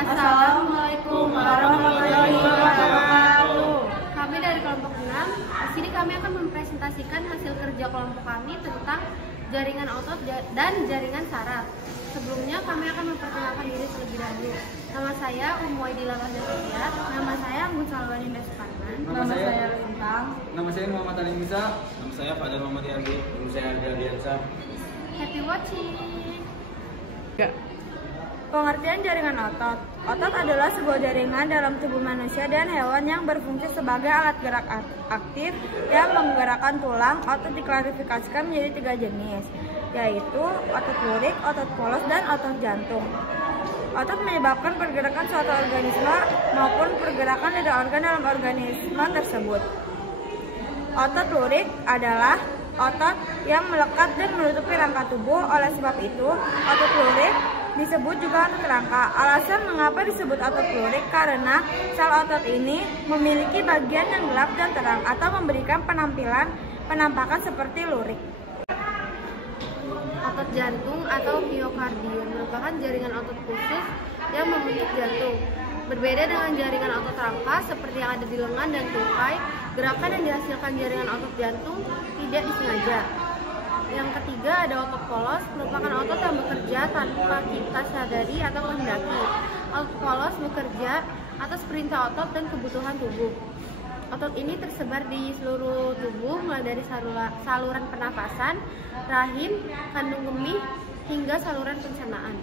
Assalamualaikum warahmatullahi wabarakatuh. Kami dari kelompok 6. Di sini kami akan mempresentasikan hasil kerja kelompok kami tentang jaringan otot dan jaringan saraf. Sebelumnya kami akan memperkenalkan diri terlebih dahulu. Nama saya Umuaidillah Wahdasyah. Nama saya Anggun Salwaninda Suparman. Nama saya Lintang. Nama saya Muhammad Ali Musa. Nama saya Fadil Muhammad Yandi. Nama saya Ardi Ardiansa. Happy watching. Pengertian jaringan otot. Otot adalah sebuah jaringan dalam tubuh manusia dan hewan yang berfungsi sebagai alat gerak aktif yang menggerakkan tulang. Otot diklasifikasikan menjadi 3 jenis, yaitu otot lurik, otot polos, dan otot jantung. Otot menyebabkan pergerakan suatu organisme maupun pergerakan dari organ dalam organisme tersebut. Otot lurik adalah otot yang melekat dan menutupi rangka tubuh. Oleh sebab itu, otot lurik disebut juga otot rangka. Alasan mengapa disebut otot lurik karena sel otot ini memiliki bagian yang gelap dan terang atau memberikan penampakan seperti lurik. Otot jantung atau miokardium merupakan jaringan otot khusus yang membentuk jantung. Berbeda dengan jaringan otot rangka seperti yang ada di lengan dan tungkai, gerakan yang dihasilkan jaringan otot jantung tidak disengaja. Yang ketiga ada otot polos, merupakan otot yang bekerja tanpa kita sadari atau kehendaki. Otot polos bekerja atas perintah otot dan kebutuhan tubuh. Otot ini tersebar di seluruh tubuh, mulai dari saluran pernafasan, rahim, kandung kemih, hingga saluran pencernaan.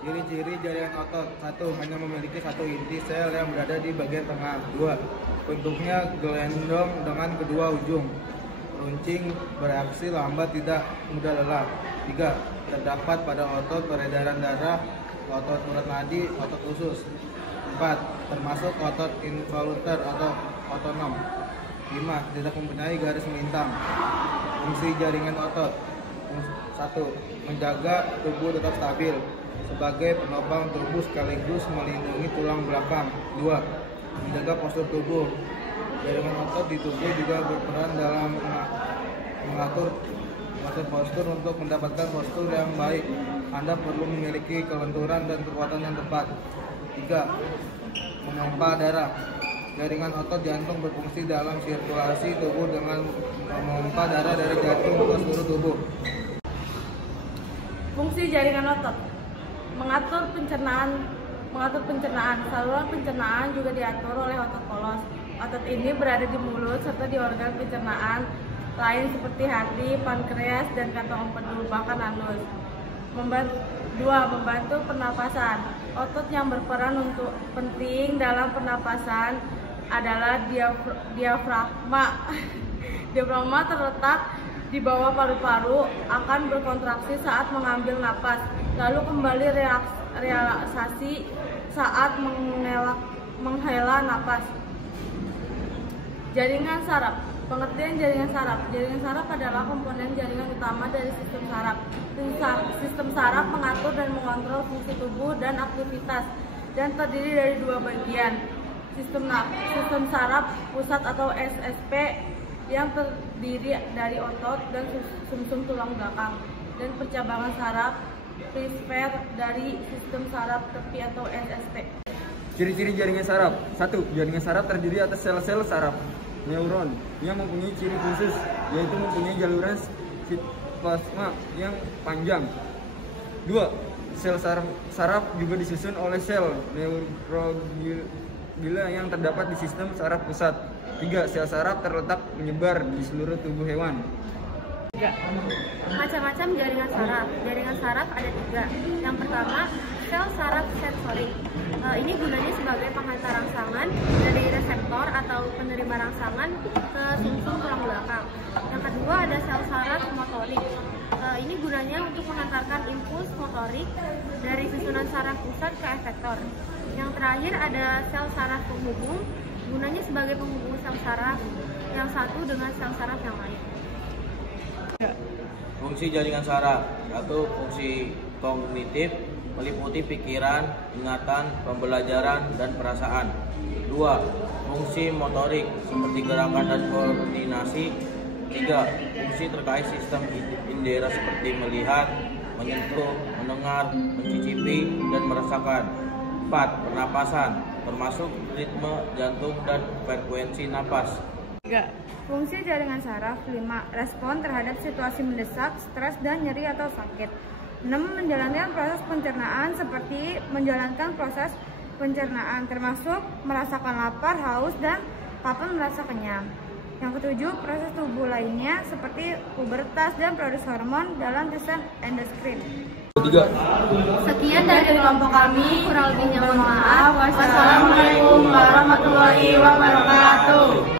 Ciri-ciri jaringan otot: 1. Hanya memiliki satu inti sel yang berada di bagian tengah. 2. Bentuknya gelendong dengan kedua ujung. Runcing, bereaksi lambat, tidak mudah lelah. 3. Terdapat pada otot peredaran darah, otot urat nadi, otot usus. 4. Termasuk otot involuter atau otonom. 5. Tidak mempunyai garis melintang. Fungsi jaringan otot: 1. Menjaga tubuh tetap stabil sebagai penopang tubuh sekaligus melindungi tulang belakang. 2. Menjaga postur tubuh. Jaringan otot di tubuh juga berperan dalam mengatur postur. Untuk mendapatkan postur yang baik, Anda perlu memiliki kelenturan dan kekuatan yang tepat. 3. Memompa darah. Jaringan otot jantung berfungsi dalam sirkulasi tubuh dengan memompa darah dari jantung ke seluruh tubuh. Fungsi jaringan otot: mengatur pencernaan. Saluran pencernaan juga diatur oleh otot polos. Otot ini berada di mulut serta di organ pencernaan lain seperti hati, pankreas, dan kantong empedu, bahkan anus. 2. Membantu pernapasan. Otot yang berperan untuk penting dalam pernapasan adalah diafragma. Diafragma terletak di bawah paru-paru, akan berkontraksi saat mengambil napas, lalu kembali relaksasi saat menghela napas. Jaringan saraf. Pengertian jaringan saraf. Jaringan saraf adalah komponen jaringan utama dari sistem saraf. Sistem saraf mengatur dan mengontrol fungsi tubuh dan aktivitas, dan terdiri dari 2 bagian. Sistem saraf pusat atau SSP yang terdiri dari otot dan sumsum tulang belakang, dan percabangan saraf perifer dari sistem saraf tepi atau SSP. Ciri-ciri jaringan saraf. 1. Jaringan saraf terdiri atas sel-sel saraf neuron yang mempunyai ciri khusus, yaitu mempunyai jaluran plasma yang panjang. 2. Sel saraf juga disusun oleh sel neuroglia yang terdapat di sistem saraf pusat. 3. Sel saraf terletak menyebar di seluruh tubuh hewan. Macam-macam jaringan saraf. Jaringan saraf ada 3. Yang pertama, sel saraf sensorik. Ini gunanya sebagai penghantar rangsangan dari reseptor atau penerima rangsangan ke sumsum tulang belakang. Yang kedua ada sel saraf motorik. Ini gunanya untuk mengantarkan impuls motorik dari susunan saraf pusat ke efektor. Yang terakhir ada sel saraf penghubung. Gunanya sebagai penghubung sel saraf yang satu dengan sel saraf yang lain. Fungsi jaringan saraf: 1. Fungsi kognitif, meliputi pikiran, ingatan, pembelajaran, dan perasaan. 2. Fungsi motorik, seperti gerakan dan koordinasi. 3. Fungsi terkait sistem indera seperti melihat, menyentuh, mendengar, mencicipi, dan merasakan. 4. Pernapasan, termasuk ritme jantung dan frekuensi napas. 3. Fungsi jaringan saraf. 5. Respon terhadap situasi mendesak, stres, dan nyeri atau sakit. 6. Menjalankan proses pencernaan seperti menjalankan proses pencernaan, termasuk merasakan lapar, haus, dan kapan merasa kenyang. Yang ketujuh, proses tubuh lainnya seperti pubertas dan produksi hormon dalam sistem endokrin. Sekian dari kelompok kami, kurang lebihnya mohon maaf. Wassalamualaikum warahmatullahi wabarakatuh.